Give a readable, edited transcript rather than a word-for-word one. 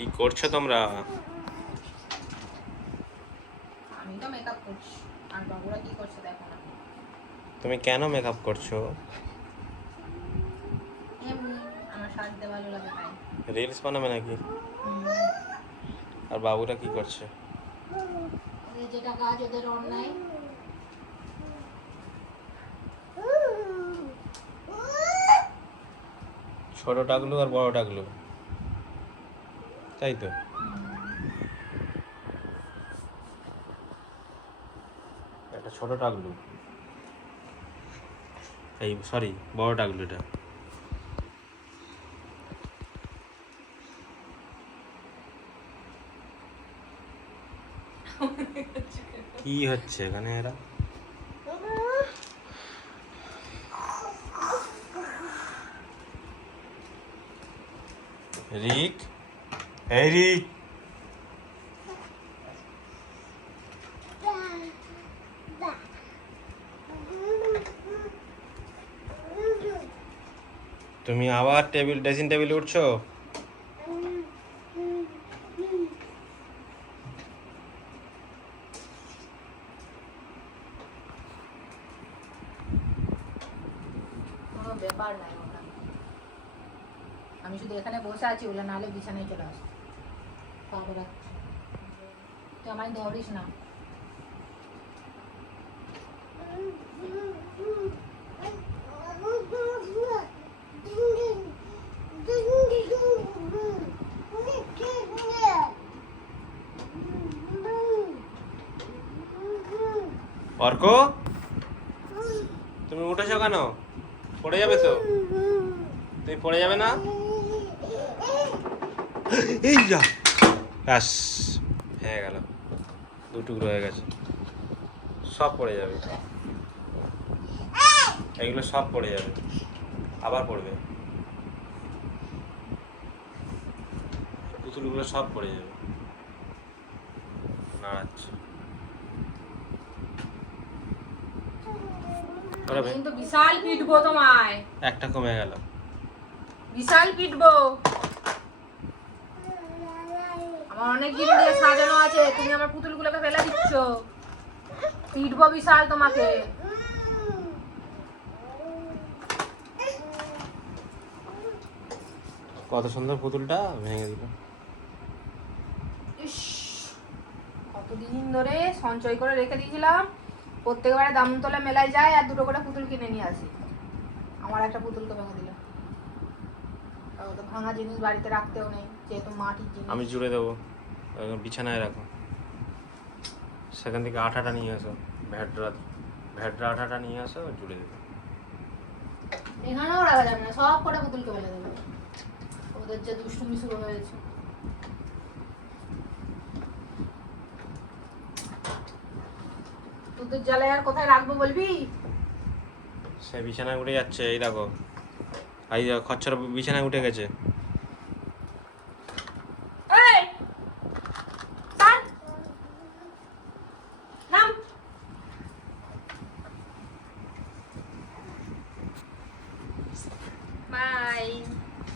কি করছো তোমরা? আমি তো মেকআপ করছি, আর বাবুরা কি করছে দেখো না। তুমি কেন মেকআপ করছো? এমনি আমার সাজতে ভালো লাগে তাই। রিলস বানাবে নাকি? আর বাবুরা কি করছে? ওদের যেটা কাজ ওদের অন্যায়। ছোট টাকলু আর বড় টাকলু, তাই তো? একটা ছোট টাকলু, এই সরি বড় টাকলু এটা। কি হচ্ছে এখানে এরা? রিক, এই রিক, তুমি আবার ড্রেসিং টেবিলে উঠছো? কোনো ব্যাপার নাই ওটা। আমি শুধু এখানে বসে আছি, ওগুলো নাহলে বিছানায় চলে আসে। পাবে রাখছি, তুই আমায় ধরিস না। অর্ক, তুমি উঠেছো কেন? পড়ে যাবে তো, তুমি পড়ে যাবে না? এই যা, ব্যাস হয়ে গেল, দুটুকরো হয়ে গেছে, সব পড়ে যাবে, এগুলো সব পড়ে যাবে, আবার পড়বে, পুতুলগুলো সব পড়ে যাবে। আচ্ছা, কিন্তু বিশাল পিটবো তোমায়। একটা কমে গেল, বিশাল পিটবো। আমার অনেক জিনিস দিয়ে সাজানো আছে, তুমি আমার পুতুলগুলোকে ফেলে দিচ্ছ। পিটবো বিশাল তোমাকে। কত সুন্দর পুতুলটা ভেঙে দিল। ইস, কতদিন ধরে সঞ্চয় করে রেখে দিয়েছিলাম, প্রত্যেকবারে দামতলা মেলায় যায় আর দুটো করে পুতুল কিনে নিয়ে আসি। আমার একটা পুতুলকে ভেঙে দিল। তো ভাঙা জিনিস বাড়িতে রাখতেও নেই, যেহেতু মাটির জিনিস। আমি জুড়ে দেবো, বিছানায় রাখো, সেখান থেকে আঠাটা নিয়ে আসো, ভ্যাডরা আঠাটা নিয়ে আসো, জুড়ে দেবো। এখানেও রাখা যাবে না, সব কটা পুতুলকে ফেলে দেবে। ওদের যে দুষ্টুমি শুরু হয়েছে। তোদের জ্বালায় আর কোথায় রাখবো বলবি? সে বিছানায় উঠে যাচ্ছে, এই দেখো, এই খচ্চর বিছানায় উঠে গেছে।